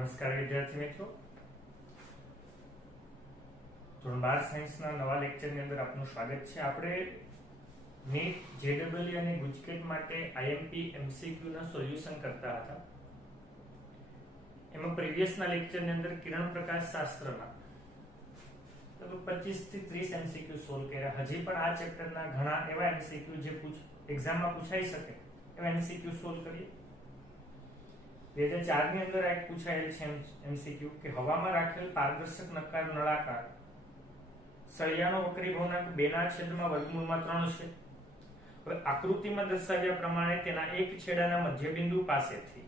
નમસ્કાર વિદ્યાર્થી મિત્રો, ધોરણ 12 સાયન્સના નવા લેક્ચરની અંદર આપનું સ્વાગત છે. આપણે નીટ, જેડબલઈ અને ગુજકેટ માટે આઈએમપી એમસીક્યુ ના સોલ્યુશન કરતા હતા. એમાં પ્રીવિયસના લેક્ચરની અંદર કિરણ પ્રકાશ શાસ્ત્રના લગભગ 25 થી 30 એમસીક્યુ સોલ્વ કર્યા. હજી પણ આ ચેપ્ટરના ઘણા એવા એમસીક્યુ જે એક્ઝામમાં પૂછાઈ શકે એવા એમસીક્યુ સોલ્વ કરીએ. 2004 ની અંદર એક પૂછાયેલ છે એમસીક્યુ કે હવામાં રાખેલ પારદર્શક નક્કાર નળાકાર સળિયાનો વક્રી ભવનાંક 2/√3 છે. હવે આકૃતિમાં દર્શાવ્યા પ્રમાણે તેના એક છેડાના મધ્યબિંદુ પાસેથી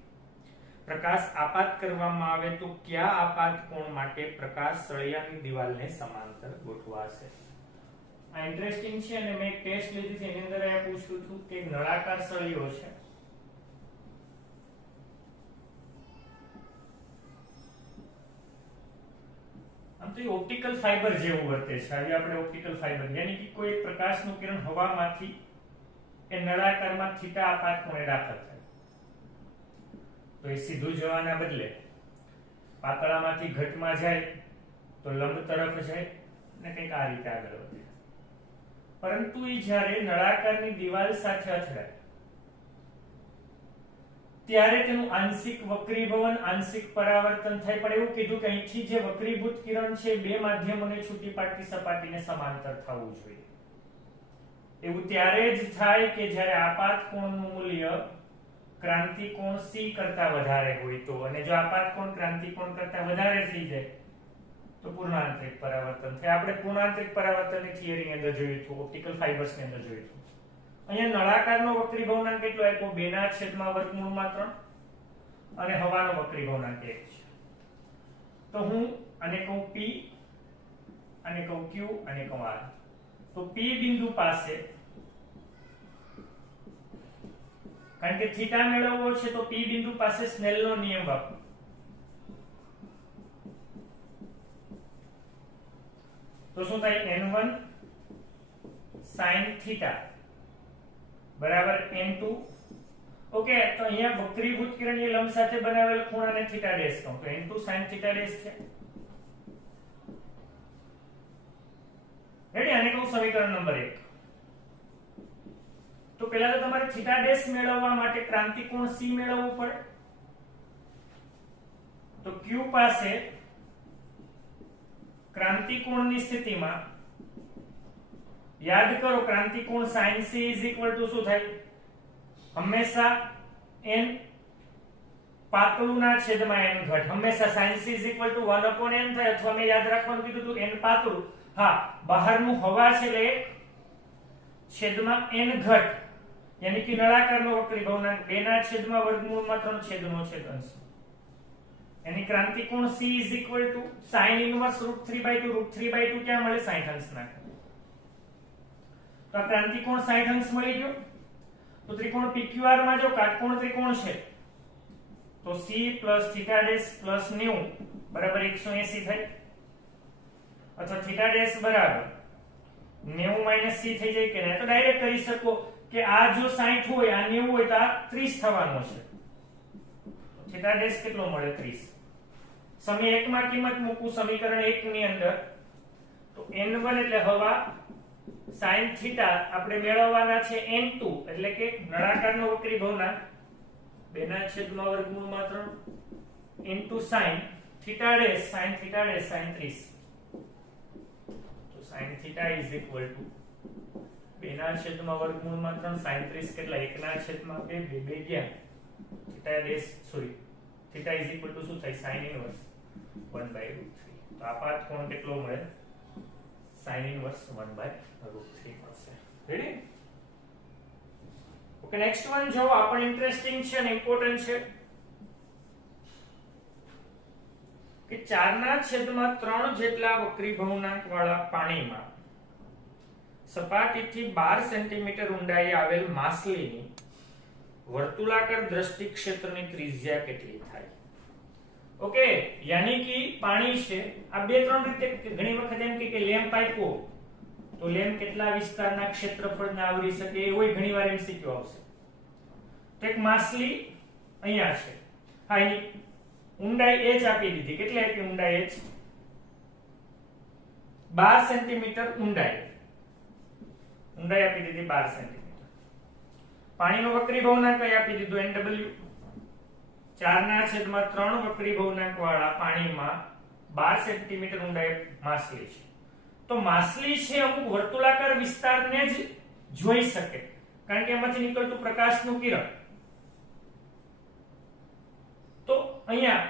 પ્રકાશ આપાત કરવામાં આવે તો કયા આપાત કોણ માટે પ્રકાશ સળિયાની દિવાલને સમાંતર ગોઠવાશે? આ ઇન્ટરેસ્ટિંગ છે અને મેં એક ટેસ્ટ લીધી હતી એની અંદર આ પૂછ્યું હતું કે નળાકાર સળિયો છે, આમ તો ઓપ્ટિકલ ફાઇબર જેવું વર્તે છે. આવી આપણે ઓપ્ટિકલ ફાઇબર યાની કે કોઈ પ્રકાશનું કિરણ હવામાંથી એ નળાકારમાં થીટા આપાત ખૂણે દાખલ થાય તો એ સીધું જવાના બદલે પાતળામાંથી ઘટમાં જાય તો લંબ તરફ જાય ને કંઈક આ રીતે આગળ વધે. પરંતુ એ જ્યારે નળાકારની દિવાલ સાથે અથડાય ત્યારે તેનું આંશિક વક્રીભવન, આંશિક પરાવર્તન થાય. પણ એવું કીધું કે અહીંથી જે વક્રીભૂત કિરણ છે બે માધ્યમોને છૂટી પાડતી સપાટીને સમાંતર થવું જોઈએ. એવું ત્યારે જ થાય કે જ્યારે આપાત કોણનું મૂલ્ય ક્રાંતિ કોણ C કરતા વધારે હોય તો, અને જો આપાત કોણ ક્રાંતિ કોણ કરતા વધારે થઈ જાય તો પૂર્ણાંતરિક પરાવર્તન થાય. આપણે પૂર્ણાંતરિક પરાવર્તનની થિયરીની અંદર જોયું હતું, ઓપ્ટિકલ ફાઇબર્સની અંદર જોયું હતું. અહીંયા નળાકારનો વક્રી ભવનાંક કેટલો આપ્યો? 2/√3 અને હવાનો વક્રી ભવનાંક 1 છે. તો હું આને કહું P, આને કહું Q, આને કહું R. તો P બિંદુ પાસે, કારણ કે થીટા મેળવવો છે તો P બિંદુ પાસે સ્નેલનો નિયમ વાપરો. તો શું થાય? n1 sin θ બરાબર n2. ઓકે, તો અહીંયા વક્રીભૂત કિરણ એ લંબ સાથે બનાવેલ ખૂણાને થીટા ડેશ કહું તો n2 sin θ ડેશ છે. રેડી? આને કહું સમીકરણ નંબર 1. તો પહેલા તો તમારે થીટા ડેશ મેળવવા માટે ક્રાંતિ કોણ C મેળવવું પડે. તો Q પાસે ક્રાંતિ કોણની સ્થિતિમાં યાદ કરો ક્રાંતિકોણ sin C શું થાય? હંમેશા n પાતળું ના છેદમાં n ઘટ. હંમેશા sin C 1/n થાય. અથવા મેં યાદ રાખવાનું કીધું હતું n પાતળું, હા બહારનું હવા છે એટલે છેદમાં n ઘટ, યાની કે નળાકારનો વક્રી ભવનાંક 2/√3 છેદનો છેદઅંશ. એની ક્રાંતિકોણ C sin inverse √3/2 ક્યાં મળે? 60 અંશના. તો આ ક્રાંતિકોણ 60 અંશ મળી ગયો. તો ત્રિકોણ PQR માં જો કાટકોણ ત્રિકોણ છે તો C plus θ dash plus 90 બરાબર 180 થાય, અથવા θ dash બરાબર 90 minus C થઈ જાય કે નહીં? તો ડાયરેક્ટ કરી શકો કે આ જો 60 હોય, આ 90 હોય તો આ 30 થવાનો છે. θ dash કેટલો મળે? 30. સમી 1 માં કિંમત મૂકું સમીકરણ 1 ની અંદર તો n1 એટલે હવા sin θ આપણે મેળવવાના છે n2 એટલે કે નળાકારનો વક્રી ભવનાંક 2/√3 into sin θ dash sin 30. તો sin θ is equal to 2/√3 sin 30 કેટલા? 1/2 2 ગયા. θ dash sorry θ is equal to શું થાય? sin inverse 1/√3. તો આપાત કોણ કેટલો મળે? sin inverse 1/√3 મળશે. રેડી? ઓકે, નેક્સ્ટ વન જો આ પણ ઇન્ટરેસ્ટિંગ છે અને ઇમ્પોર્ટન્ટ છે કે 4/3 જેટલા વક્રી ભવનાંક વાળા પાણીમાં સપાટીથી 12 સેન્ટીમીટર ઊંડાઈએ આવેલ માછલીની વર્તુળાકાર દ્રષ્ટિ ક્ષેત્રની ત્રિજ્યા કેટલી થાય? ઓકે, યાની કે પાણી છે આ બે ત્રણ રીતે ઘણી વખત એમ કે લેમ્પ આપ્યો તો લેમ્પ કેટલા વિસ્તારના ક્ષેત્રફળને આવરી શકે એ હોય, ઘણીવાર એમસીક્યુ આવશે. તો એક માછલી અહીંયા છે, હા એની ઊંડાઈ h આપી દીધી. કેટલી આપી ઊંડાઈ h? 12 સેન્ટીમીટર ઊંડાઈ આપી દીધી 12 સેન્ટીમીટર. પાણીનો વક્રીભવનાંક કઈ આપી દીધો? NW. 4/3 વક્રીભવનાંક વાળા પાણીમાં 12 સેન્ટીમીટર ઊંડાઈ માછલી છે. તો માછલી છે અમુક વર્તુળાકાર વિસ્તારને જ જોઈ શકે, કારણ કે એમાંથી નીકળતું પ્રકાશનું કિરણ. તો અહીંયા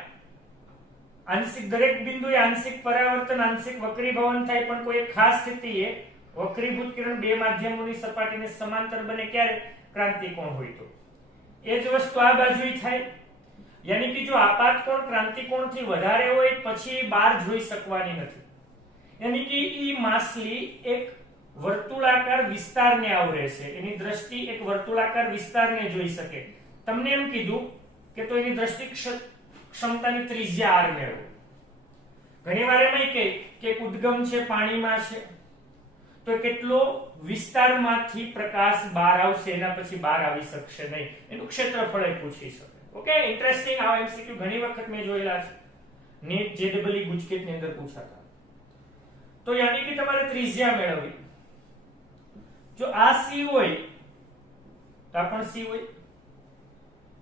આંશિક દરેક બિંદુએ આંશિક પરાવર્તન આંશિક વક્રીભવન થાય, પણ કોઈ એક ખાસ સ્થિતિએ વક્રીભૂત કિરણ બે માધ્યમોની સપાટીને સમાંતર બને ક્યારે? ક્રાંતિકોણ હોય તો. એ જ વસ્તુ આ બાજુએ થાય. યાની કે જો આપાત કોણ ક્રાંતિકોણથી વધારે હોય પછી બહાર જોઈ શકવાની નથી. યાની કે ઈ માછલી એક વર્તુળાકાર વિસ્તારને આવરે છે, એની દ્રષ્ટિ એક વર્તુળાકાર વિસ્તારને જોઈ શકે. તમને એમ કીધું કે તો એની દ્રષ્ટિ ક્ષમતાની ત્રિજ્યા r મેળવો. ઘણીવાર એમ કહે કે ઉદ્ગમ છે પાણીમાં છે, તો કેટલો વિસ્તારમાંથી પ્રકાશ બહાર આવશે, એના પછી બહાર આવી શકશે નહીં, એનું ક્ષેત્રફળ પૂછી શકે. Okay, interesting. આ એમસીક્યુ ઘણી વખત મેં જોયેલા છે, નેટ જેડબલઈ ગુજકેટ ની અંદર પૂછાતા. તો યાની કે તમારે ત્રિજ્યા મેળવવી. જો આ c હોય તો આ પણ c હોય.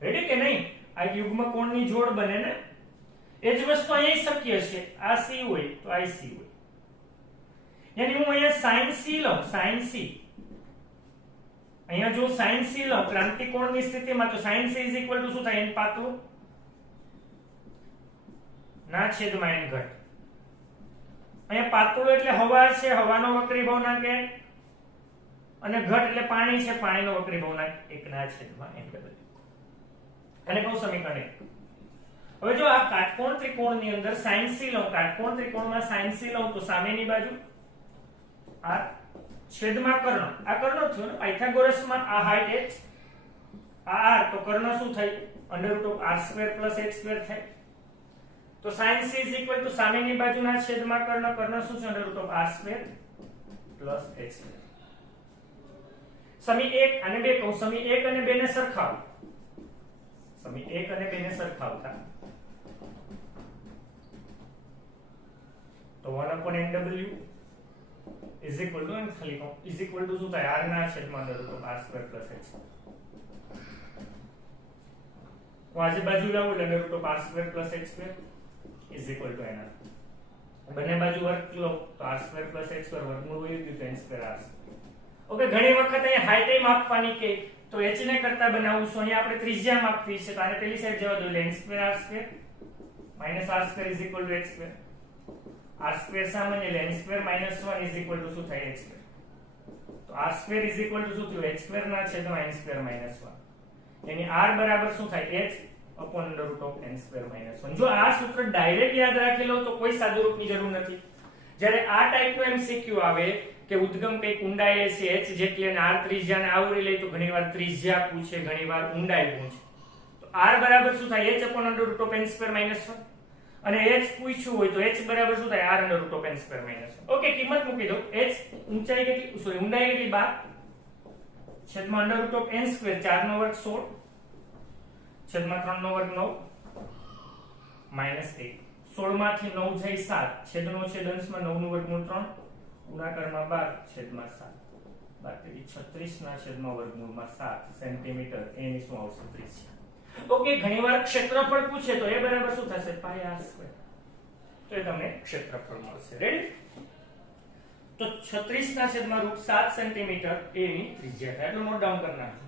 રેડી કે નહીં? આ યુગ્મ કોણની જોડ બને ને. એ જ વસ્તુ અહીં શક્ય છે. આ c હોય તો આ c હોય. યાની હું અહીંયા sin c લઉં, sin c. અહીંયા જો sin c લઉં ક્રાંતિકોણની સ્થિતિમાં, તો sin c શું થાય? n પાતળું ના છેદમાં n ઘટ. અહીંયા પાતળું એટલે હવા છે, હવાનો વક્રીભવનાંક 1, અને ઘટ એટલે પાણી છે, પાણીનો વક્રીભવનાંક 1/n. અને કહું સમીકરણ 1. હવે જો આ કાટકોણ ત્રિકોણની અંદર sin c લઉં, કાટકોણ ત્રિકોણમાં sin c લઉં તો સામેની બાજુ r છેદમાં કર્ણ. આ કર્ણ થયો ને પાયથાગોરસમાં. આ હાઈટ h, આ r, તો કર્ણ શું થાય? √r² + h² થાય. તો sin c સામેની બાજુના છેદમાં કર્ણ. કર્ણ શું છે? √r² + h². સમી 1 અને 2 કહું. સમી 1 અને 2 ને સરખાવો. સમી 1 અને 2 ને સરખાવતા તો 1/nw is equal to, ખાલી કહું, is equal to શું થાય? r ના છેદમાં √r² + h. હું આજે બાજુ લાવું એટલે √r² + h² is equal to nr. બંને બાજુ વર્ગ લો તો r² + h² વર્ગમૂળ હોય તો n²r². ઓકે, ઘણી વખત અહીંયા હાઈટ માપવાની કે તો h ને કરતા બનાવું છું. અહીંયા આપણે ત્રિજ્યા માપવી છે, તો આને પેલી સાઈડ જવા દો એટલે n²r² - r² is equal to h². r² સામાન્ય એટલે n² - 1 is equal to શું થાય? h². તો r² is equal to શું થયું? h² ના છેદમાં n² - 1. yani r બરાબર શું થાય? h upon √n² - 1. જો આ સૂત્ર ડાયરેક્ટ યાદ રાખેલો તો કોઈ સાદુરૂપની જરૂર નથી. જ્યારે આ ટાઈપનો એમસીક્યુ આવે કે ઉદ્ગમ કઈક ઊંડાઈ છે h જેટલી અને r ત્રિજ્યાને આવરી લે, તો ઘણીવાર ત્રિજ્યા પૂછે, ઘણીવાર ઊંડાઈ પૂછે. તો r બરાબર શું થાય? h upon √n² - 1. અને h પૂછ્યું હોય તો h બરાબર શું થાય? r √n² - 1. ઓકે, કિંમત મૂકી દો. h ઊંચાઈ કેટલી, સોરી ઊંડાઈ કેટલી? 12 છેદમાં √n², 4 નો વર્ગ 16 છેદમાં 3 નો વર્ગ 9 -1. 16 માંથી 9 જાય 7, છેદનો છેદ અંશમાં 9 નું વર્ગમૂળ 3 ગુણાકારમાં 12 છેદમાં 7, 12 36 ના છેદમાં વર્ગમૂળમાં 7 સેન્ટીમીટર. એની શું આવશે? ત્રિજ્યા. ઓકે, ઘણીવાર ક્ષેત્રફળ પૂછે તો એ બરાબર શું થશે? πr². તો એ તમને ક્ષેત્રફળ મળશે. રેડી? તો 36/7 સેન્ટીમીટર એની ત્રિજ્યા થાય. એટલું નોટ ડાઉન કરી નાખો.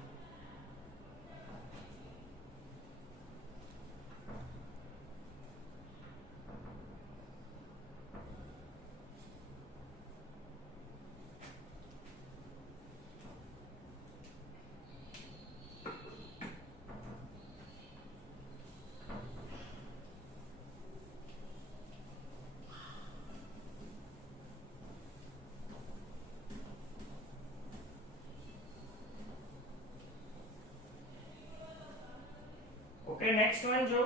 ઓકે, નેક્સ્ટ વન જો.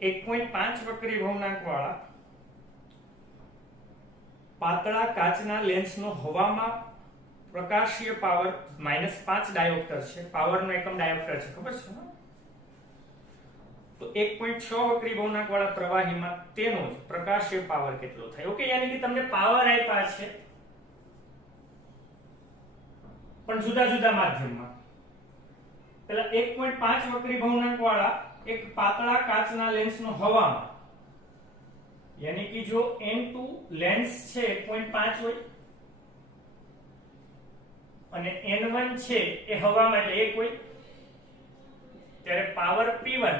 એક 1.5 વક્રીભવનાંક વાળા પાતળા કાચના લેન્સનો હવામાં પ્રકાશીય પાવર -5 ડાયોપ્ટર છે, પાવરનો એકમ ડાયોપ્ટર છે, ખબર છે ને? તો 1.6 વક્રી ભવનાંક વાળા પ્રવાહીમાં તેનો પ્રકાશીય પાવર કેટલો થાય? ઓકે, યાની કે તમને પાવર આપ્યા છે પણ જુદા જુદા માધ્યમમાં. પેલા 1.5 વક્રી ભવનાંક વાળા એક પાતળા કાચના લેન્સનો હવામાં, યાની કે જો N2 લેન્સ છે 1.5 હોય અને N1 છે એ હવામાં એટલે 1 હોય, ત્યારે પાવર P1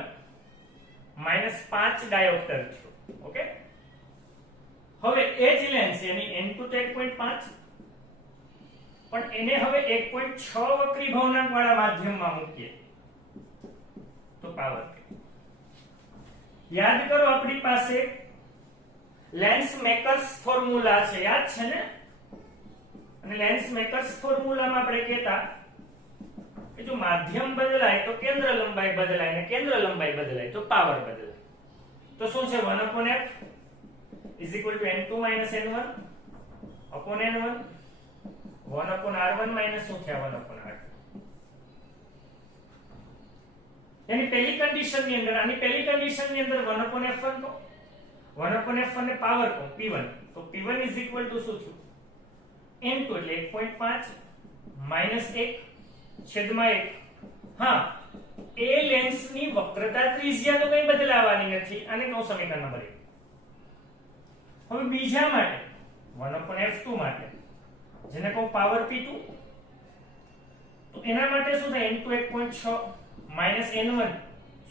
-5 ડાયોપ્ટર થયો. ઓકે, હવે એ જ લેન્સ યાની N2 તો 1.5 પણ એને હવે 1.6 વક્રી ભવનાંક વાળા માધ્યમમાં મૂકીએ તો પાવર યાદ કરો આપણી પાસે લેન્સ મેકર્સ ફોર્મ્યુલા છે, યાદ છે ને? અને લેન્સ મેકર્સ ફોર્મ્યુલામાં આપણે કહેતા કે જો માધ્યમ બદલાય તો કેન્દ્ર લંબાઈ બદલાય અને કેન્દ્ર લંબાઈ બદલાય તો પાવર બદલાય. તો શું છે 1/f is equal to n2 minus n1 upon n1 1/r1 minus શું થયા 1/r2. એની પહેલી કન્ડિશન ની અંદર, આની પહેલી કન્ડિશન ની અંદર 1/f1 તો 1/f1 ને પાવર કો p1, તો p1 is equal to શું થયું n2 એટલે 1.5 minus 1 છેદમાં 1. હા, એ લેન્સની વક્રતા ત્રિજ્યા તો કઈ બદલાવાની નથી, આને કહું સમીકરણ નંબર 1. હવે બીજા માટે 1/f2 માટે જેને કહું પાવર p2, તો એના માટે શું થાય n2 1.6 minus n1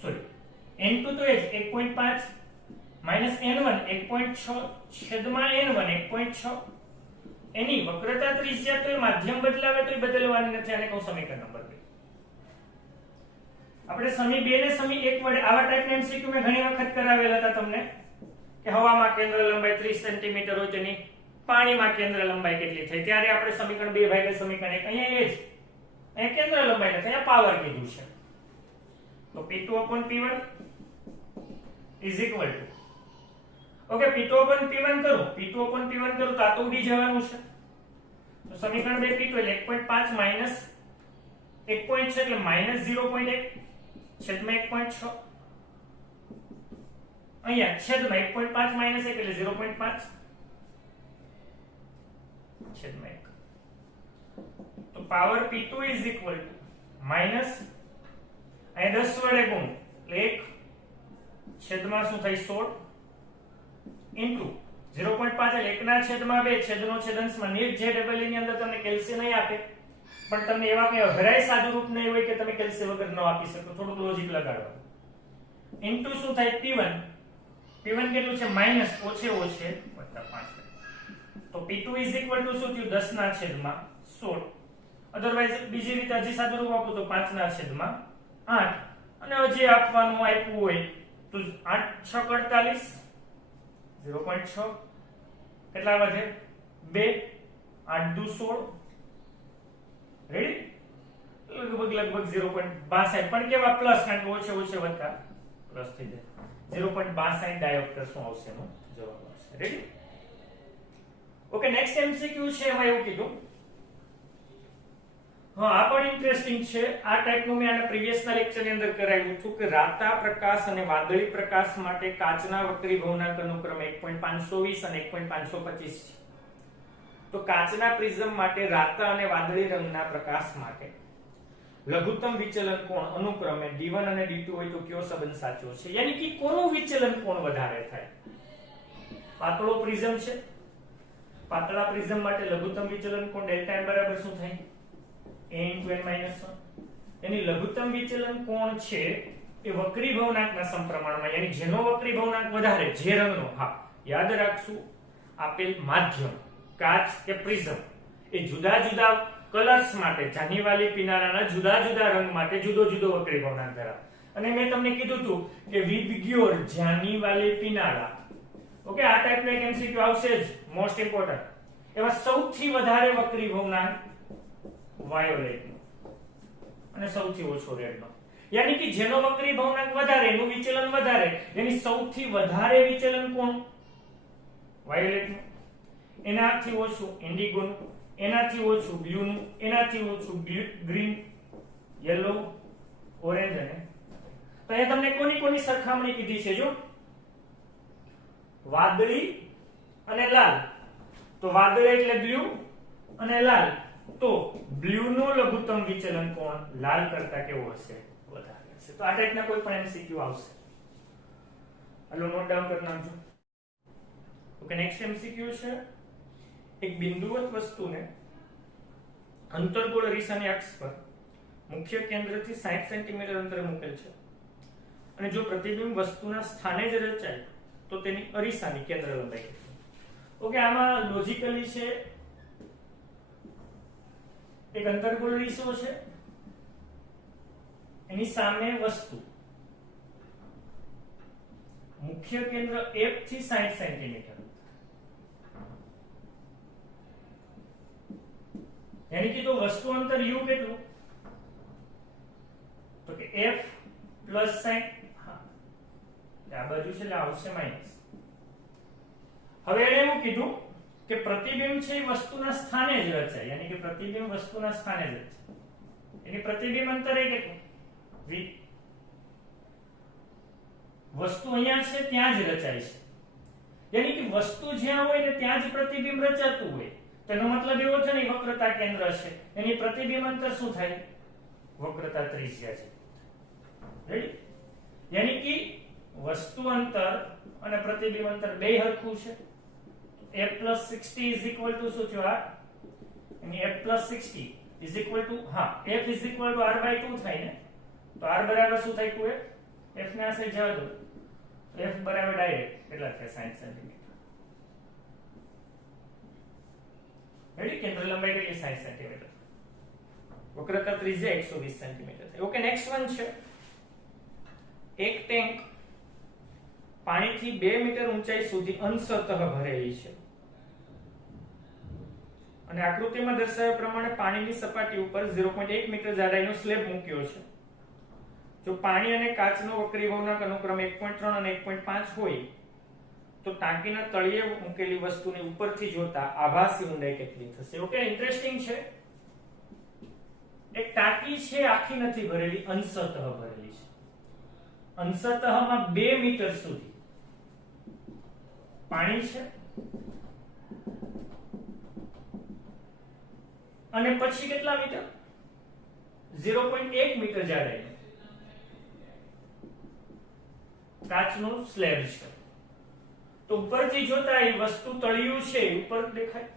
sorry n2 તો એ જ 1.5 minus n1 1.6 છેદમાં n1 1.6. એની વક્રતા ત્રિજ્યા તો એ માધ્યમ બદલાવે તો એ બદલવાની નથી, આને કહું સમીકરણ નંબર 2. આપણે સમી 2 ને સમી 1 વડે આવા ટાઈપના એમસીક્યુ મેં ઘણી વખત કરાવેલા હતા તમને કે હવામાં કેન્દ્ર લંબાઈ 30 સેન્ટીમીટર હોય તેની પાણીમાં કેન્દ્ર લંબાઈ કેટલી થાય, ત્યારે આપણે સમીકરણ 2 ભાગ્યા સમીકરણ 1 અહીંયા એ જ, અહીંયા કેન્દ્ર લંબાઈ નથી, અહીંયા પાવર કીધું છે. તો P2/P1 is equal to okay P2/P1 કરું, P2/P1 કરું તો આ તો ઉડી જવાનું છે. તો સમીકરણ 2 P2 એટલે 1.5 minus 1 point છે એટલે -0.1 છેદમાં 1.6 અહીંયા છેદમાં 1.5 minus 1 એટલે 0.5 છેદમાં 1. તો power P2 is equal to minus અહીંયા 10 વડે ગુણ એટલે 1 છેદમાં શું થાય 16 into 0.5 એટલે 1 ના છેદમાં 2 છેદનો છેદંશમાં નીટ જે ડબલ ની અંદર તમને કેલ્સી નહીં આપે, પણ તમને એવા કઈ અઘરાઈ સાદું રૂપ નહીં હોય કે તમે કેલ્સી વગર ન આપી શકો, થોડુંક લોજિક લગાડવાનું. into શું થાય P1 કેટલું છે માઈનસ ઓછે ઓછે વત્તા 5. તો P2 is equal to શું થયું 10 ના છેદમાં 16. અધરવાઇઝ બીજી રીતે હજી સાદું રૂપ આપું તો 5 ના છેદમાં 8 અને હજી આપવાનું આપ્યું હોય તો 8 6 48 0.6 કેટલા વધે 2 8 2 16 રેડી લગભગ 0.62 પણ કેવા પ્લસ કારણ કે ઓછે ઓછે વધતા પ્લસ થઈ જાય 0.62 ડાયોપ્ટર શું આવશે એનો જવાબ આવશે. રેડી ઓકે, નેક્સ્ટ એમસીક્યુ છે એમાં એવું કીધું, હા આ પણ ઇન્ટરેસ્ટિંગ છે, આ ટાઈપનું મેં આના પ્રીવિયસના લેક્ચરની અંદર કરાવ્યું હતું કે રાતા પ્રકાશ અને વાદળી પ્રકાશ માટે કાચના વક્રી ભવનાંક અનુક્રમે 1.520 અને 1.525 છે. તો કાચના પ્રિઝમ માટે રાતા અને વાદળી રંગના પ્રકાશ માટે લઘુત્તમ વિચલન કોણ અનુક્રમે D1 અને D2 હોય તો કયો સંબંધ સાચો છે, યાની કે કોનું વિચલન કોણ વધારે થાય? પાતળો પ્રિઝમ છે, પાતળા પ્રિઝમ માટે લઘુત્તમ વિચલન કોણ ડેલ્ટા m બરાબર શું થાય a * n - 1. એની લઘુત્તમ વિચલન કોણ છે એ વક્રી ભવનાંકના સમપ્રમાણમાં, યાની જેનો વક્રી ભવનાંક વધારે જે રંગનો, હા યાદ રાખશું આપેલ માધ્યમ કાચ કે પ્રિઝમ એ જુદા જુદા કલર્સ માટે જાનીવાલી પીનારાના જુદા જુદા રંગ માટે જુદો જુદો વક્રી ભવનાંક ધરાવે. અને મેં તમને કીધું હતું કે વિબગ્યોર જાનીવાલી પીનારા, ઓકે આ ટાઈપનો એક એમસીક્યુ આવશે જ, મોસ્ટ ઇમ્પોર્ટન્ટ. એમાં સૌથી વધારે વક્રી ભવનાંક વાયોલેટ અને સૌથી ઓછો રેડ નો, યાની કે જેનો વક્રી ભવનાંક વધારે એનું વિચલન વધારે, એની સૌથી વધારે વિચલન કોણ વાયોલેટ નું, એનાથી ઓછું ઇન્ડિગો નું, એનાથી ઓછું બ્લુ નું, એનાથી ઓછું ગ્રીન, યલો, ઓરેન્જ અને તો અહીંયા તમને કોની કોની સરખામણી કીધી છે? જો વાદળી અને લાલ, તો વાદળી એટલે બ્લુ અને લાલ, તો બ્લુ નું લઘુત્તમ વિચલન કોણ? લાલ કરતા કેવો હશે? વધારે હશે. તો આ ટાઈપના કોઈ પણ એમસીક્યુ આવશે. હાલો નોટ ડાઉન કરી નાખજો. ઓકે, નેક્સ્ટ એમસીક્યુ છે એક બિંદુવત વસ્તુને અંતર્ગોળ અરીસાની અક્ષ પર મુખ્ય કેન્દ્રથી 60 સેન્ટીમીટર અંતરે મૂકેલ છે અને જો પ્રતિબિંબ વસ્તુના સ્થાને જ રચાય તો તેની અરીસાની કેન્દ્ર લંબાઈ કેટલી? ઓકે, આમાં લોજિકલી છે એક અંતર્ગોળ અરીસો છે, એની સામે વસ્તુ, મુખ્ય કેન્દ્ર F થી 60 સેન્ટીમીટર, यानी कि तो वस्तु अंतर u કેટલું? તો કે f પ્લસ 60. હા, આ બાજુ છે એટલે આવશે માઈનસ. હવે એને એવું કીધું કે પ્રતિબિંબ છે એ વસ્તુના સ્થાને જ રચાય, યાની કે પ્રતિબિંબ વસ્તુના સ્થાને જ રચાય. એની પ્રતિબિંબ અંતર એ કેટલું? v. વસ્તુ અહીંયા છે ત્યાં જ રચાય છે, યાની કે વસ્તુ જ્યાં હોય ને ત્યાં જ પ્રતિબિંબ રચાતું હોય. તેનો મતલબ એવો છે ને વક્રતા કેન્દ્ર છે, એની પ્રતિબિંબ અંતર શું થાય? વક્રતા ત્રિજ્યા છે. રેડી? યાની કે વસ્તુ અંતર અને પ્રતિબિંબ અંતર બે હરખું છે. f + 60 = શું થયું? r. એની f + 60 = હા, f = r/2 થાય ને, તો r બરાબર શું થાય? 2f. f ને આ સાઈડ જવા દો, f બરાબર ડાયરેક્ટ કેટલા થાય? 60 સેન્ટીમીટર. રેડી? કેન્દ્ર લંબાઈ કેટલી? 60 સેન્ટીમીટર. વક્રતા ત્રિજ્યા 120 સેન્ટીમીટર થાય. ઓકે, નેક્સ્ટ વન છે એક ટેન્ક પાણીથી 2 મીટર ઊંચાઈ સુધી અંશતઃ ભરેલી છે અને આકૃતિમાં દર્શાવ્યા પ્રમાણે પાણીની સપાટી ઉપર 0.1 મીટર જાડાઈનો સ્લેબ મૂક્યો છે. જો પાણી અને કાચનો વક્રીભવનાંક અનુક્રમે 1.3 અને 1.5 હોય તો ટાંકીના તળિયે મૂકેલી વસ્તુની ઉપરથી જોતા આભાસી ઊંડાઈ કેટલી થશે? ઓકે, ઇન્ટરેસ્ટિંગ છે. એક ટાંકી છે, આખી નથી ભરેલી, અંશતઃ ભરેલી છે. અંશતઃમાં 2 મીટર સુધી પાણી છે અને પછી કેટલા મીટર? 0.1 મીટર જાડાઈ કાચનો સ્લેબ છે. તો ઉપરથી જોતા એ વસ્તુ તળિયું છે ઉપર દેખાય.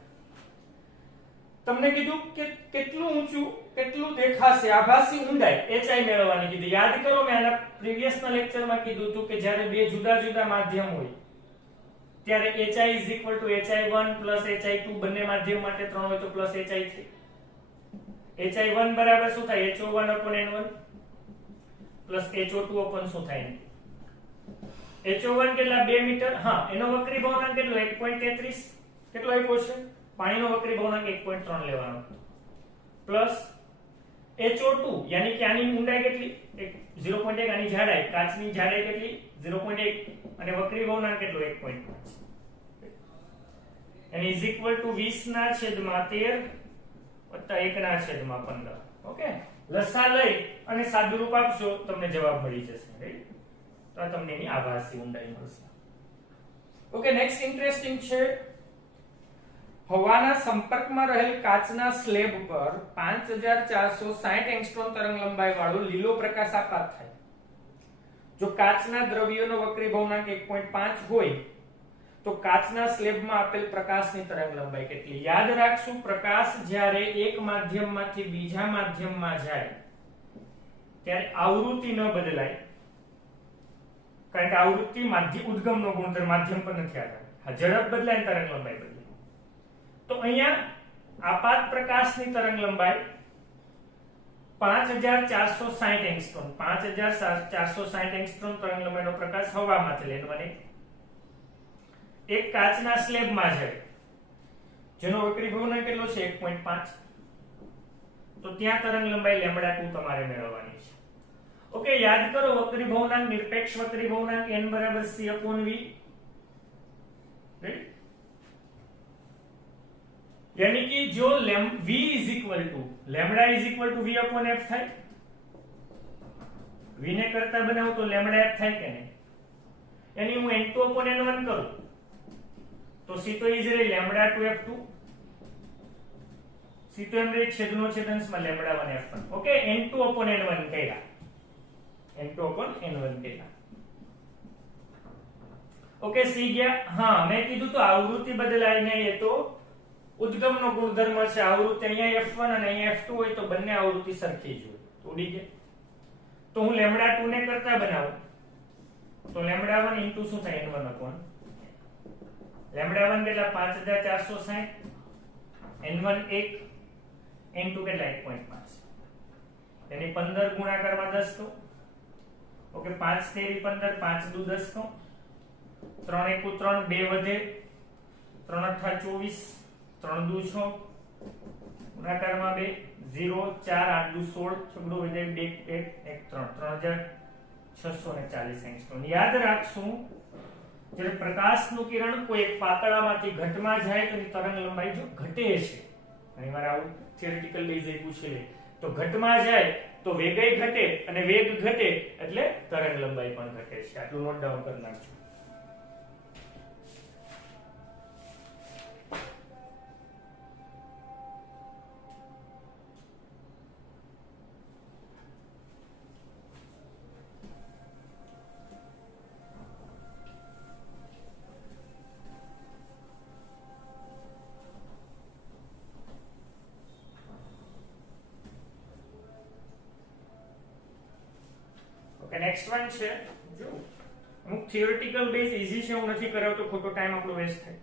તમને કીધું કે કેટલું ઊંચું કેટલું દેખાશે? આભાસી ઊંડાઈ hi મેળવવાની કીધી. યાદ કરો, મેં આના પ્રીવિયસના લેક્ચરમાં કીધું હતું કે જ્યારે બે જુદા જુદા માધ્યમ હોય ત્યારે hi = hi1 + hi2, બંને માધ્યમ માટે 3 હોય તો પ્લસ hi3. hi1 બરાબર શું થાય? ho1/n1 પ્લસ ho2 શું થાય? ho1 કેટલા? 2 મીટર. હા, એનો વક્રીભવનાંક કેટલો? 1.33. કેટલો આપ્યો છે? પાણીનો વક્રીભવનાંક 1.3 લેવાનો પ્લસ ho2, યાની કે આની ઊંડાઈ કેટલી? 0.1. આની જાડાઈ, કાચની જાડાઈ કેટલી? 0.1 અને વક્રીભવનાંક કેટલો? 1.5. અને =20/13 + 1/15. ઓકે, લસા લઈ અને સાદુરૂપ આપશો તમને જવાબ મળી જશે. રાઈટ? તો આ તમને એની આભાસી ઊંડાઈ મળશે. ઓકે, નેક્સ્ટ ઇન્ટરેસ્ટિંગ છે હવાના સંપર્કમાં રહેલ કાચના સ્લેબ પર 5460 એંગસ્ટ્રોમ તરંગ લંબાઈ વાળો લીલો પ્રકાશ આપાત થાય. જો કાચના દ્રવ્યોનો વક્રીભવનાંક 1.5 હોય તો કાચના સ્લેબમાં આપેલ પ્રકાશની તરંગ લંબાઈ કેટલી? યાદ રાખશું, પ્રકાશ જ્યારે એક માધ્યમમાંથી બીજા માધ્યમમાં જાય ત્યારે આવૃત્તિ ન બદલાય, કારણ કે આવૃત્તિ માધ્યમ ઉદ્ગમનો ગુણધર્મ માધ્યમ પર નથી આધારિત. ઝડપ બદલાય ને તરંગ લંબાઈ બદલાય. તો અહીંયા આપાત પ્રકાશની તરંગ લંબાઈ 5460 એંગસ્ટ્રોમ, 5460 એંગસ્ટ્રોમ તરંગ લંબાઈનો પ્રકાશ હવામાંથી લેવાનો એક કાચના સ્લેબમાં છે જેનો વક્રીભવનાંક કેટલો છે? 1.5. તો ત્યાં તરંગ લંબાઈ λ2 તમારે મેળવવાની છે. ઓકે, યાદ કરો, વક્રીભવનાંક નિરપેક્ષ વક્રીભવનાંક n = c/v. यानी कि जो v is equal to lambda is equal to v upon f થાય v ને કરતા બનાવો તો લેમડા f થાય કે નહીં यानी હું n2 upon n1 કરું તો c તો ઇઝ રે લેમડા 2 f2 c તો એમ રે છેદનો છેદંશમાં lambda 1 f1 okay n2 upon n1 કર્યા n2 upon n1 કર્યા ઓકે c ગયા હા મેં કીધું તો આવૃત્તિ બદલાય નહીં એ તો ઉદ્ગમનો ગુણધર્મ છે આવૃત્તિ અહીંયા f1 અને અહીંયા f2 હોય તો બંને આવૃત્તિ સરખી જ હોય ઉડી ગયા તો હું લેમડા 2 ને કરતા બનાવું તો લેમડા 1 ઇન્ટુ શું થાય n1 upon લેમડા 1 કેટલા 5460 n1 1 n2 કેટલા 1.5 यानी 15 ગુણાકારમાં 10 કહો ઓકે 5 તેરી 15 5 દુ 10 કહો 3 1 3 2 વધે 3 8 24 3 દુ 6 ગુણાકારમાં 2 0 4 8 દુ 16 છગડો વધે 2 1 1 3 3640 એંગસ્ટ્રોમ યાદ રાખશું જ્યારે પ્રકાશનું કિરણ કોઈ એક પાતળામાંથી ઘટમાં જાય તો એની તરંગ લંબાઈ જો ઘટે છે ઘણીવાર આવું થિયરિટિકલ બેઝ એ પૂછે તો ઘટમાં જાય તો વેગય ઘટે અને વેગ ઘટે એટલે તરંગ લંબાઈ પણ ઘટે છે આટલું નોટ ડાઉન કરી નાખજો नेक्स्ट वन છે જો અમુક થિયોરેટિકલ બેઝ ઈઝી છે હું નથી કરાવતો ખોટો ટાઈમ આપણો વેસ્ટ થાય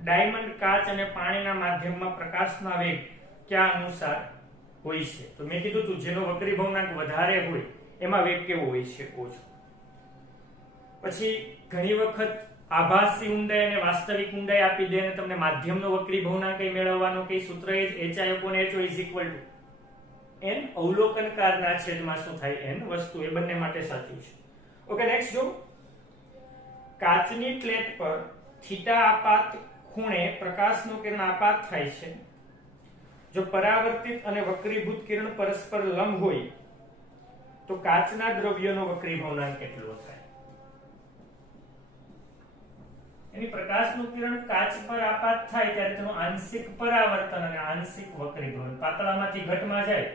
ડાયમંડ કાચ અને પાણીના માધ્યમમાં પ્રકાશના વેગ કયા અનુસાર હોય છે તો મેં કીધું તું જેનો વક્રીભવનાંક વધારે હોય એમાં વેગ કેવો હોય છે ઓછો પછી ઘણી વખત આભાસી ઊંડાઈ અને વાસ્તવિક ઊંડાઈ આપી દે અને તમને માધ્યમનો વક્રીભવનાંક મેળવવાનો કઈ સૂત્ર એ hi upon ho is equal to n અવલોકનકારના છેદમાં શું થાય n વસ્તુ એ બંને માટે સાચું છે ઓકે નેક્સ્ટ જો કાચની પ્લેટ પર થીટા આપાત ખૂણે પ્રકાશનું કિરણ આપાત થાય છે જો પરાવર્તિત અને વક્રીભૂત કિરણ પરસ્પર લંબ હોય તો કાચના દ્રવ્યનો વક્રીભવનાંક કેટલો થાય એની પ્રકાશનું કિરણ કાચ પર આપાત થાય ત્યારે તેનું આંશિક પરાવર્તન અને આંશિક વક્રીભવન પાતળામાંથી ઘટમાં જાય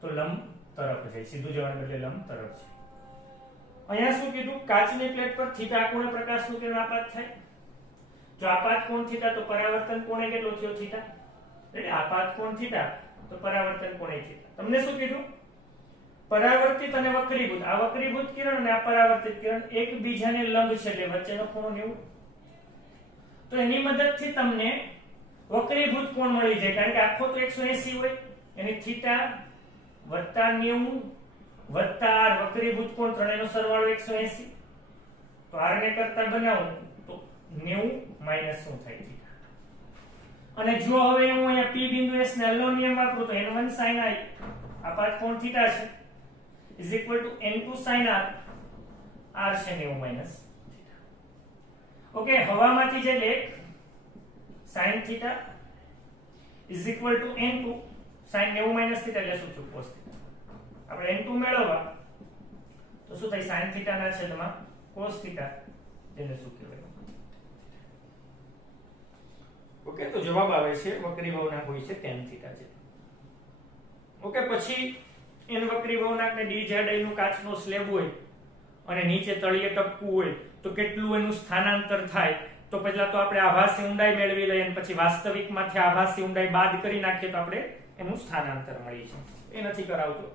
તો લંબ તરફ જાય સીધું જવાને બદલે લંબ તરફ છે અહીંયા શું કીધું કાચની પ્લેટ પર થીટા કોણે પ્રકાશનું કિરણ આપાત થાય જો આપાત કોણ થીટા તો પરાવર્તન કોણે કેટલો થયો થીટા એટલે આપાત કોણ થીટા તો પરાવર્તન કોણે થીટા તમને શું કીધું પરાવર્તિત અને વક્રીભૂત આ વક્રીભૂત કિરણ અને આ પરાવર્તિત કિરણ એકબીજાને લંબ છે એટલે વચ્ચેનો ખૂણો 90 તો એની મદદથી તમને વક્રીભૂત કોણ મળી જાય કારણ કે આખો તો 180 હોય એની થીટા વત્તા 90 વત્તા r વક્રીભૂત કોણ ત્રણેયનો સરવાળો 180 તો r ને કરતા બનાવું તો 90 માઈનસ શું થાય થીટા અને જો હવે હું અહીંયા p બિંદુ s ને નો નિયમ વાપરું તો n1 sin i આપાત કોણ થીટા છે is equal to n2 sin r r છે 90 માઈનસ થીટા ઓકે હવામાંથી જે લેખ sin theta is equal to n2 sin 90 minus theta એટલે શું થયું cos થીટા આપણે n2 મેળવવા તો શું થાય sin થીટા ના છેદમાં cos થીટા જેને શું કહેવાય ઓકે તો જવાબ આવે છે વક્રીભવનાંક હોય છે tan થીટા છે ઓકે પછી n વક્રીભવનાંક ને d જાડાઈનું કાચનો સ્લેબ હોય અને નીચે તળિયે ટપકું હોય તો કેટલું એનું સ્થાનાંતર થાય તો પહેલા તો આપણે આભાસી ઊંડાઈ મેળવી લઈએ અને પછી વાસ્તવિકમાંથી આભાસી ઊંડાઈ બાદ કરી નાખીએ તો આપણે એનું સ્થાનાંતર મળી છે એ નથી કરાવતો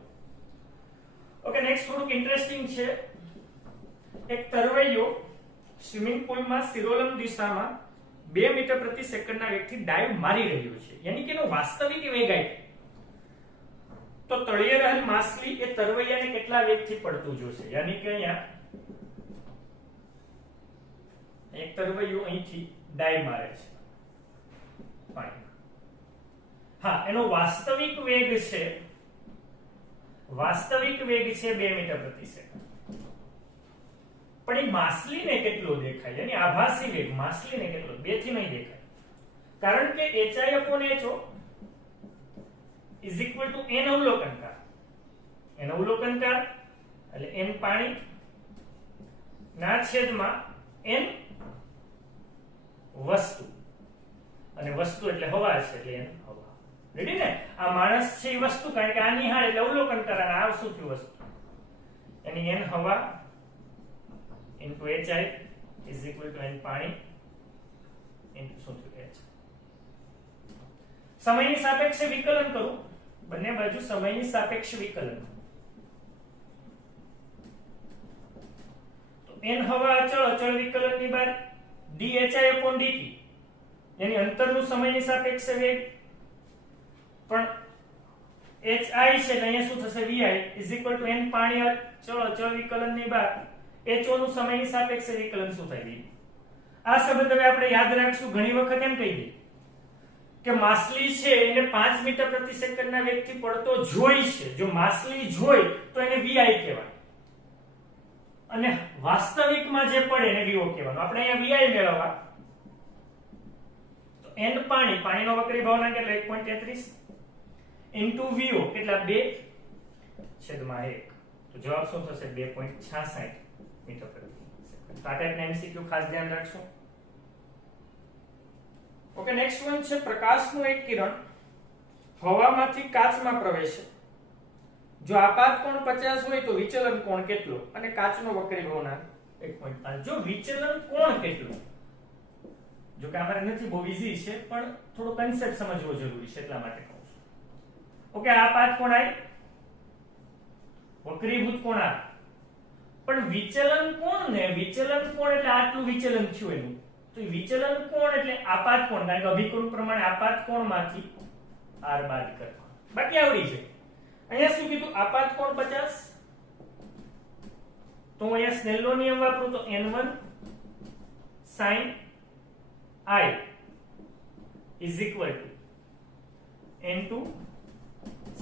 ઓકે નેક્સ્ટ થોડુંક ઇન્ટરેસ્ટિંગ છે એક તરવૈયો સ્વિમિંગ પૂલમાં શિરોલંબ દિશામાં 2 મીટર પ્રતિ સેકન્ડના વેગથી ડાઇવ મારી રહ્યો છે યાની કે એનો વાસ્તવિક વેગ તો તળિયે રહેલ માછલી એ તરવૈયાને કેટલા વેગથી પડતું જોશે યાની કે અહીંયા એક તરવૈયો અહીંથી ડાઇવ મારે છે હા એનો વાસ્તવિક વેગ છે 2 મીટર પ્રતિ સેકન્ડ પણ એ માછલીને કેટલો દેખાય યાની આભાસી વેગ માછલીને કેટલો 2 થી નહીં દેખાય કારણ કે HI/HO is equal to n અવલોકનકાર. n અવલોકનકાર એટલે n પાણી ના છેદમાં n વસ્તુ, અને વસ્તુ એટલે હવા છે એટલે n હવા. રેડી ને? આ માણસ છે એ વસ્તુ, કારણ કે આ નિહાળ એટલે અવલોકનકાર, અને આ શું થયું વસ્તુ, એની n હવા into HI is equal to n પાણી ઇન્ટુ શું થયું h. સમયની સાપેક્ષે વિકલન કરું, બંને બાજુ સમયની સાપેક્ષે વિકલન. તો n હવા અચળ વિકલનની બહાર dHI/dt, यानी અંતરનું સમયની સાપેક્ષે વેગ, પણ HI છે એટલે અહીંયા શું થશે vi is equal to n પાણી અચળ વિકલનની બહાર HO નું સમયની સાપેક્ષે વિકલન શું થાય? આ સંબંધ હવે આપણે યાદ રાખશું. ઘણી વખત એમ કહી દઈએ કે માછલી છે એને 5 મીટર પ્રતિ સેકન્ડના વેગથી પડતો જોઈ છે. જો માછલી જોઈ તો એને vi કહેવાય, અને વાસ્તવિકમાં જે પડે એને VO કહેવાનું. આપણે અહીંયા vi મેળવવા તો n પાણીનો વક્રીભાવનાંક એટલે 1.33 ઇન્ટુ VO કેટલા 2/1, તો જવાબ શું થશે 2.66 મીટર પ્રતિ સેકન્ડ. આ ટાઈપના MCQ ખાસ ધ્યાન રાખશો. ઓકે, નેક્સ્ટ વન છે પ્રકાશનું એક કિરણ હવામાંથી કાચમાં પ્રવેશે. જો આપાત કોણ 50 હોય તો વિચલન કોણ કેટલો, અને કાચનો વક્રીભાવનાંક 1.5. જો વિચલન કોણ કેટલું, જો કે અમારે નથી, બહુ ઈઝી છે, પણ થોડો કન્સેપ્ટ સમજવો જરૂરી છે એટલા માટે કહું છું. ઓકે, આપાત કોણ આય, વક્રીભૂત કોણ આ, પણ વિચલન કોણ ને વિચલન કોણ એટલે આટલું વિચલન થયું એનું, તો વિચલન કોણ એટલે આપાત કોણ, કારણ કે અભિકૃત પ્રમાણે આપાત કોણમાંથી r બાદ કરવાનો. બાકી આવડી છે. અહીંયા શું કીધું, આપાત કોણ 50, તો અહીંયા સ્નેલનો નિયમ વાપરું તો n1 sin i is equal to n2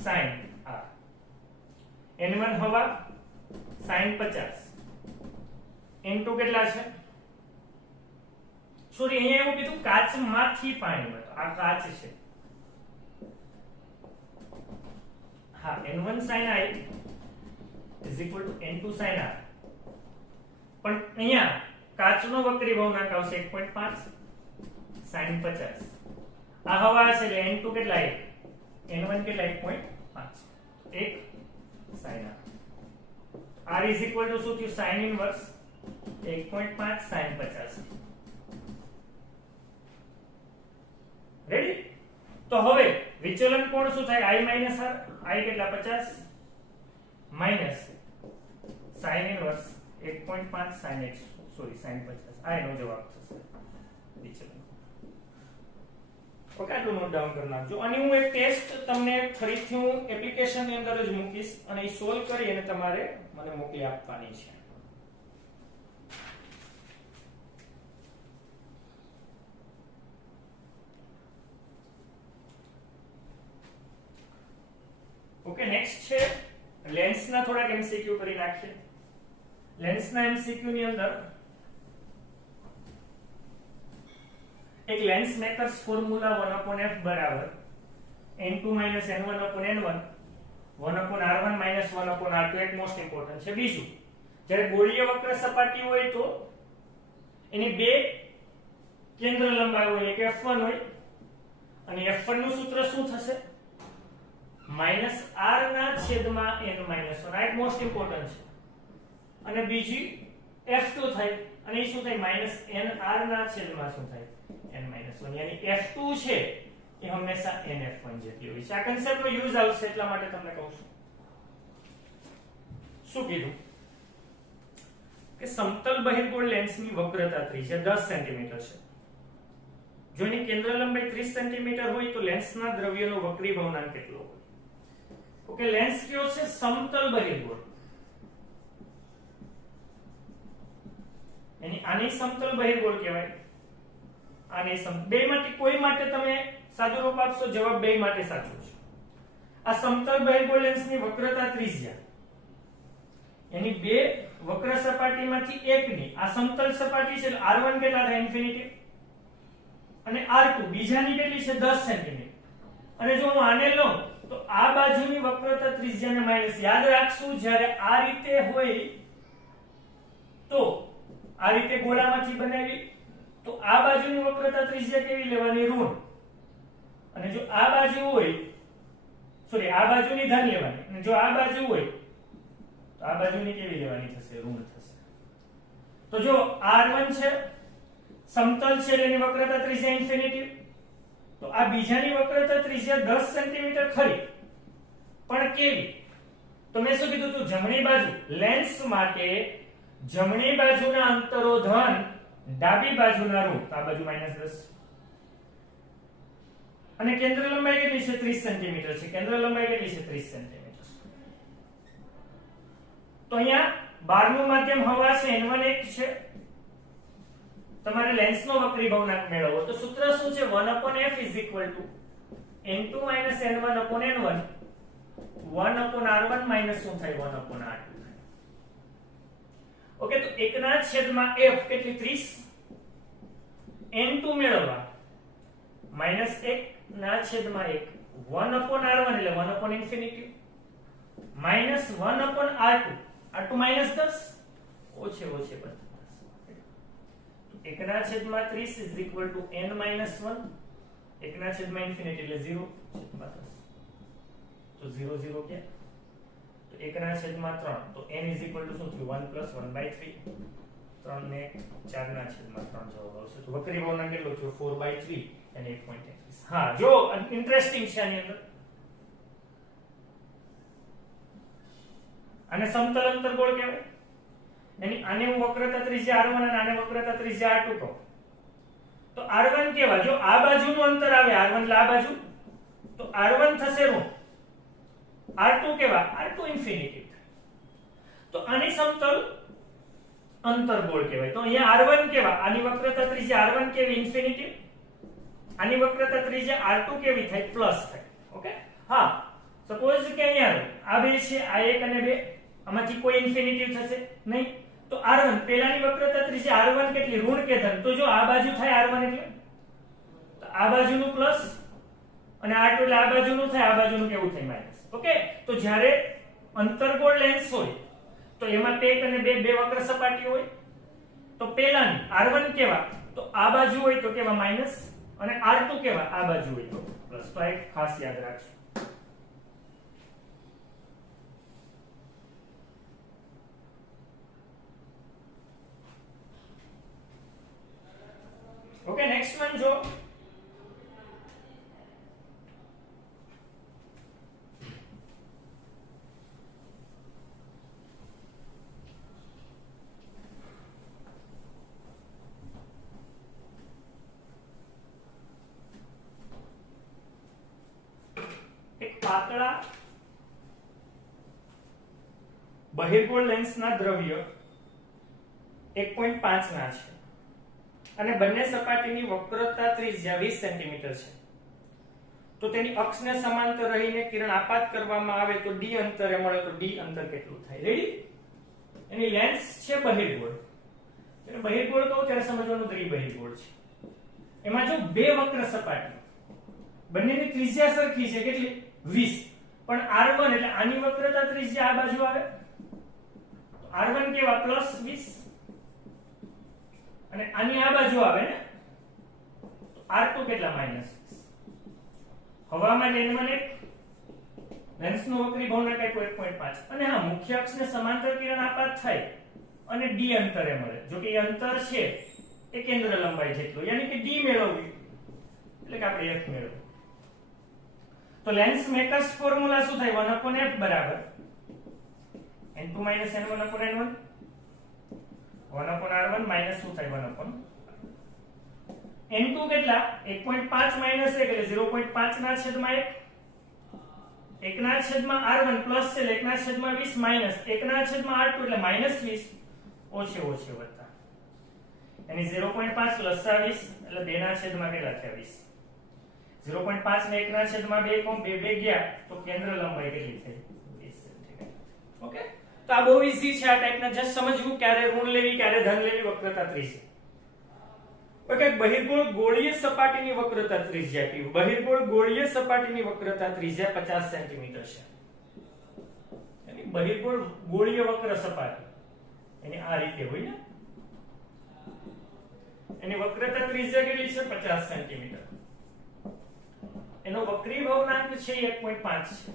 sin r. n1 હવા sin 50, n2 કેટલા છે, સોરી અહીંયા એવું કીધું કાચમાંથી પાણીમાં, તો આ કાચ છે. હા, n1 sin i is equal to n2 sin r, પણ અહીંયા કાચનો વક્રીભાવનાંક આવશે 1.5 sin 50. આ હવા છે એટલે n2 કેટલા 1, n1 કેટલા 1.5, 1 sin r. r is equal to શું થયું, sin inverse 1.5 sin 50. રેડી? તો હવે વિચલન કોણ શું થાય, i minus r, i કેટલા 50 minus sin inverse 1.5 sin x, sorry sin 50, આ એનો જવાબ થશે વિચલન. ઓકે, આટલું નોટ ડાઉન કરી નાખજો. અને હું એક ટેસ્ટ તમને ફરીથી હું એપ્લિકેશન ની અંદર જ મૂકીશ, અને એ સોલ્વ કરી અને તમારે મને મોકલી આપવાની છે. ઓકે, નેક્સ્ટ છે લેન્સના થોડાક MCQ કરી નાખીએ. લેન્સના MCQ ની અંદર એક લેન્સ મેકર્સ ફોર્મ્યુલા 1/f બરાબર n2 - n1/n1 1/r1 - 1/r2 એક મોસ્ટ ઇમ્પોર્ટન્ટ છે. બીજું, જ્યારે ગોળીય વક્ર સપાટી હોય તો એની બે કેન્દ્ર લંબાઈ હોય, એક f1 હોય, અને f1 નું સૂત્ર શું થશે, -r ના છેદમાં n - 1. આ એક મોસ્ટ ઇમ્પોર્ટન્ટ છે. અને બીજી f2 થાય, અને એ શું થાય, -nr ના છેદમાં શું થાય, n - 1. યાની f2 છે એ હંમેશા nf1 જેટલી હોય છે. આ કન્સેપ્ટનો યુઝ આવશે એટલા માટે તમને કહું છું. શું કીધું કે સમતલ બહિર્ગોળ લેન્સની વક્રતા ત્રિજ્યા 10 સેન્ટીમીટર છે. જો એની કેન્દ્ર લંબાઈ 30 સેન્ટીમીટર હોય તો લેન્સના દ્રવ્યનો વક્રીભાવનાંક કેટલો હોય? ઓકે, લેન્સ કયો છે, સમતલ બહિર્ગોળ. એની આની સમતલ બહિર્ગોળ કહેવાય, આની બેમાંથી કોઈ માટે તમે સાદું રૂપ આપશો, જવાબ બે માટે સાચો છે. આ સમતલ બહિર્ગોળ લેન્સની વક્રતા ત્રિજ્યા એની બે વક્ર સપાટીમાંથી એકની, આ સમતલ સપાટી છે r1 કેટલા થાય, ઇન્ફિનિટી, અને r2 બીજાની કેટલી છે 10 સેન્ટીમીટર. અને જો હું આને લઉં તો આ બાજુની વક્રતા ત્રિજ્યાને માઈનસ, યાદ રાખશું જ્યારે આ રીતે હોય તો આ રીતે ગોળામાંથી બનાવી તો આ બાજુની વક્રતા ત્રિજ્યા કેવી લેવાની ઋણ, અને જો આ બાજુ હોય સોરી આ બાજુની ધન લેવાની, અને જો આ બાજુ હોય તો આ બાજુની કેવી લેવાની થશે ઋણ થશે. તો જો r1 છે સમતલ છે એની વક્રતા ત્રિજ્યા ઇન્ફિનિટી, તો આ બીજાની વક્રતા ત્રિજ્યા 10 સેન્ટીમીટર ખરી પણ કેવી, તો મેં શું કીધું તું જમણી બાજુ લેન્સ માટે જમણી બાજુના અંતરો ધન, ડાબી બાજુના ઋણ, તો આ બાજુ -10. અને કેન્દ્ર લંબાઈ કેટલી છે 30 સેન્ટીમીટર છે, કેન્દ્ર લંબાઈ કેટલી છે 30 સેન્ટીમીટર. તો અહીંયા 12 માધ્યમ હવા છે n1 એક છે. તમારે લેન્સનો વક્રી ભવનાંક મેળવવો તો સૂત્ર શું છે 1/f = n2 - n1/n1 1/r1 - શું થાય 1/r2. ઓકે, તો 1/f કેટલી 30, n2 મેળવવા -1/1 1/r1 એટલે 1/∞ -1/r2 r2 -10 ઓછે બધા 1/30 = n - 1 1/∞ એટલે 0 તો 0 0 કે તો 1/3 તો n = શું થયું 1 + 1/3 3 ને 4/3 જવાબ આવશે. તો વક્રી ભવનાંક કેટલો થયો 4/3 અને 1.31. હા, જો ઇન્ટરેસ્ટિંગ છે આની અંદર. આને સમતલ અંતરગોળ કહેવાય. એની આને હું વક્રતા ત્રિજ્યા r1 અને આને વક્રતા ત્રિજ્યા r2 કહું. તો r1 કેવા, જો આ બાજુનું અંતર આવે r1 એટલે આ બાજુ, તો r1 થશે ઋણ, r2 કેવા r2 ઇન્ફિનિટી. તો આની સમતલ અંતરગોળ કહેવાય. તો અહીંયા r1 કેવા, આની વક્રતા ત્રિજ્યા r1 કેવી ઇન્ફિનિટી, આની વક્રતા ત્રિજ્યા r2 કેવી થાય પ્લસ થાય. ઓકે, હા, સપોઝ કે અહીંયા આ બે છે, આ 1 અને 2, આમાંથી કોઈ ઇન્ફિનિટી થશે નહીં. તો r1 પહેલાની વક્રતા ત્રિજ્યા r1 કેટલી ઋણ કે ધન, તો જો આ બાજુ થાય r1 એટલે તો આ બાજુનું પ્લસ અને r2 એટલે આ બાજુનું થાય, આ બાજુનું કેવું થાય માઈનસ. ઓકે, તો જ્યારે અંતરગોળ લેન્સ હોય તો એમાં 1 અને 2 બે વક્ર સપાટી હોય. તો પહેલાની r1 કેવા, તો આ બાજુ હોય તો કેવા માઈનસ, અને r2 કેવા આ બાજુ હોય તો પ્લસ. તો એક ખાસ યાદ રાખજો. ઓકે, નેક્સ્ટ વન જો એક પાતળા બહિર્ગોળ લેન્સના દ્રવ્ય 1.5 ના છે અને બંને સપાટીની વક્રતા ત્રિજ્યા 20 સેન્ટીમીટર છે. તો તેની અક્ષને સમાંતર રહીને કિરણ આપાત કરવામાં આવે તો d અંતરે મળે તો d અંતર કેટલું થાય. રેડી? એની લેન્સ છે બહિર્ગોળ. એટલે બહિર્ગોળ કહું ત્યારે સમજવાનું દ્વિબહિર્ગોળ છે. એમાં જો બે વક્ર સપાટી, બંનેની ત્રિજ્યા સરખી છે, કેટલી 20, પણ r1 એટલે આની વક્રતા ત્રિજ્યા આ બાજુ આવે, r1 કેવા +20 અને આની આ બાજુ આવે ને r2 કેટલા -20. હવામાં n1 એક લેન્સનો વક્રી ભવનાંક આપ્યો 1.5 અને હા મુખ્ય અક્ષને સમાંતર કિરણ આપાત થાય અને d અંતરે મળે. જો કે એ અંતર છે એ કેન્દ્ર લંબાઈ જેટલું, યાની કે d મેળવવી એટલે કે આપણે f મેળવવું. તો લેન્સ મેકર્સ ફોર્મ્યુલા શું થાય 1/f બરાબર n2 - n1/n1 1/r1 માઈનસ શું થાય 1/, n2 કેટલા 1.5 માઈનસ 1 એટલે 0.5 ના છેદમાં 1, 1 ના છેદમાં r1 પ્લસ છે એટલે 1 ના છેદમાં 20 માઈનસ 1 ના છેદમાં r2 એટલે -20 ઓછે વત્તા એની 0.5 પ્લસ 20 એટલે 2 ના છેદમાં કેટલા થયા 20. 0.5 ને 1 ના છેદમાં 2 કોમ 2 ગયા તો કેન્દ્ર લંબાઈ કેટલી થઈ 20 સેન્ટીમીટર. ઓકે, તો આ બહુ ઈઝી છે. આ ટાઈપના જસ્ટ સમજવું ક્યારે ઋણ લેવી ક્યારે ધન લેવી વક્રતા ત્રિજ્યા. ઓકે, બહિર્ગોળ ગોળીય સપાટીની વક્રતા ત્રિજ્યા ટી, બહિર્ગોળ ગોળીય સપાટીની વક્રતા ત્રિજ્યા 50 સેન્ટીમીટર છે. એની બહિર્ગોળ ગોળીય વક્ર સપાટી એની આ રીતે હોય ને, એની વક્રતા ત્રિજ્યા કેટલી છે? 50 સેન્ટીમીટર. એનો વક્રી ભવનાંક છે 1.5 છે.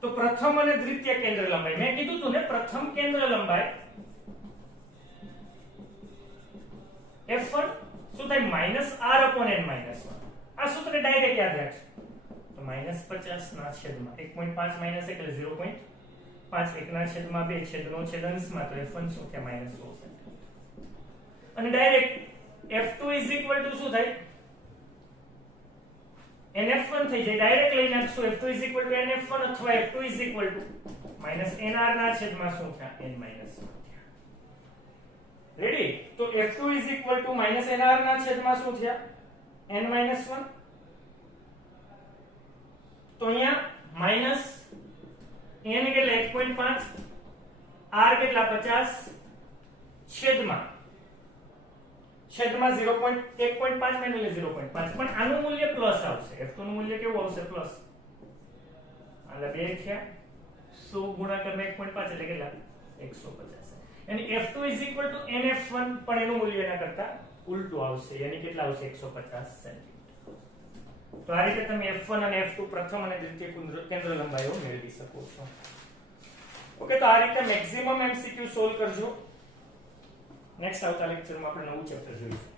તો પ્રથમ અને દ્વિતીય કેન્દ્ર લંબાઈ, મેં કીધું તું ને પ્રથમ કેન્દ્ર લંબાઈ f1 શું થાય? -r/n-1. આ સૂત્ર ડાયરેક્ટ યાદ રાખજો. તો -50 ના છેદમાં 1.5 માઈનસ એટલે 0.5, 1 ના છેદમાં 2, છેદનો છેદ અંશમાં, તો f1 શું થાય? -100. અને ડાયરેક્ટ f2 શું થાય? nf1 થઈ જાય. ડાયરેક્ટ લઈ નાખશું f2 nf1 અથવા f2 -nr ના છેદમાં શું થાય? n - 1. રેડી? તો f2 -nr ના છેદમાં શું થયા? n - 1. તો અહીંયા માઈનસ n કેટલા? 1.5, r કેટલા? 50, છેદમાં 0.1.5 માં એટલે 0.5. પણ આનું મૂલ્ય પ્લસ આવશે. f2 નું મૂલ્ય કેવું આવશે? પ્લસ. એટલે 2 થયા, 100 ગુણાકાર 1.5 એટલે કેટલા? 150. yani f2 nf1, પણ એનું મૂલ્ય એના કરતા ઉલટું આવશે. yani કેટલા આવશે? 150 સેન્ટીમીટર. તો આ રીતે તમે f1 અને f2 પ્રથમ અને દ્વિતીય કેન્દ્ર લંબાઈઓ મેળવી શકો છો. ઓકે, તો આ રીતે મેક્સિમમ MCQ સોલ્વ કરજો. નેક્સ્ટ આવતા લેક્ચરમાં આપણે નવું ચેપ્ટર જોઈશું.